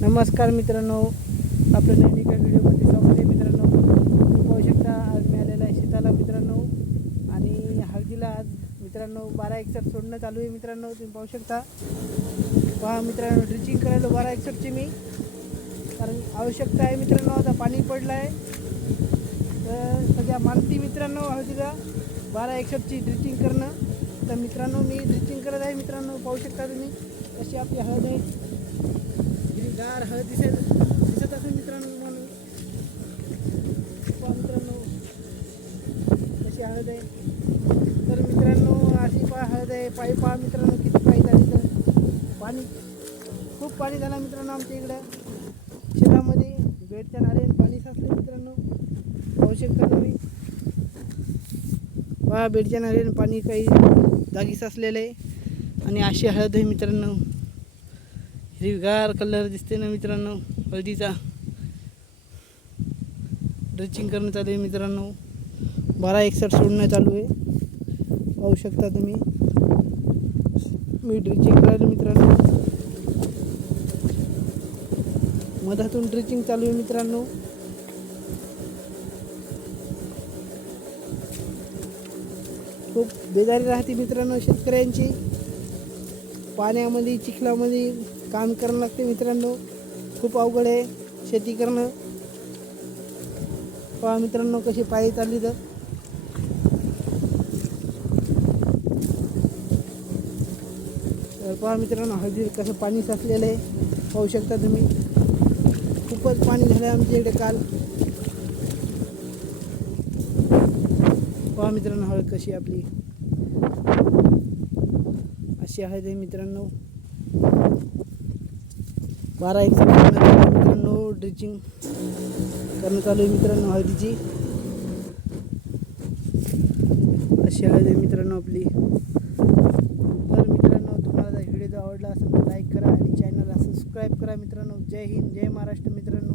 नमस्कार मित्रांनो, आपलं नवीन एका व्हिडिओमध्ये स्वागत आहे मित्रांनो. तुम्ही पाहू शकता आज मी आलेला आहे शेताला मित्रांनो. आणि हळदीला आज मित्रांनो 12 एकसठ सोडणं चालू आहे मित्रांनो. तुम्ही पाहू शकता. पहा मित्रांनो, ड्रिचिंग करायला 12 एकसठची मी, कारण आवश्यकता आहे मित्रांनो. आता पाणी पडलं आहे तर सध्या मानती मित्रांनो हळदीला 12 एकसठची ड्रिचिंग करणं. तर मित्रांनो मी ड्रिचिंग करत आहे मित्रांनो. पाहू शकता तुम्ही कशी आपली हळद आहे. हिरवीगार हळद दिसत असेल मित्रांनो. मित्रांनो कशी हळद आहे. तर मित्रांनो अशी हळद आहे. पायी पहा मित्रांनो किती पायी झाली. तर पाणी खूप पाणी झालं मित्रांनो आमच्या इकडं शेतामध्ये. बेडच्या नाल्याने पाणी साचले मित्रांनो. पाहू शकता तुम्ही. पहा बेडच्या नाल्याने पाणी काही जागी साचलेलं आहे. आणि अशी हळद आहे मित्रांनो. हिरवीगार कलर दिसते ना मित्रांनो हळदीचा. ड्रिचिंग करणं चालू आहे मित्रांनो. 12 एकसठ सोडणं चालू आहे. पाहू शकता तुम्ही. मी ड्रिचिंग करायला मित्रांनो. मधातून ड्रिचिंग चालू आहे मित्रांनो. खूप बेजारी राहते मित्रांनो शेतकऱ्यांची. पाण्यामध्ये चिखलामध्ये काम करावं लागते मित्रांनो. खूप अवघड आहे शेती करणं. पहा मित्रांनो कशी पायी चालली. तर पहा मित्रांनो हळदी कसं पाणी साचलेलं आहे. पाहू शकता तुम्ही. खूपच पाणी झालं आहे आमच्या इकडे काल. पहा मित्रांनो हळद कशी आपली. अशी हळद आहे मित्रांनो. 12 एकसठ मित्रांनो ड्रिचिंग करणं चालू आहे मित्रांनो हळदीची. अशी हळद आहे मित्रांनो आपली. तर मित्रांनो तुम्हाला जर व्हिडिओ आवडला असेल तर लाईक करा आणि चॅनलला सबस्क्राईब करा मित्रांनो. जय हिंद, जय महाराष्ट्र मित्रांनो.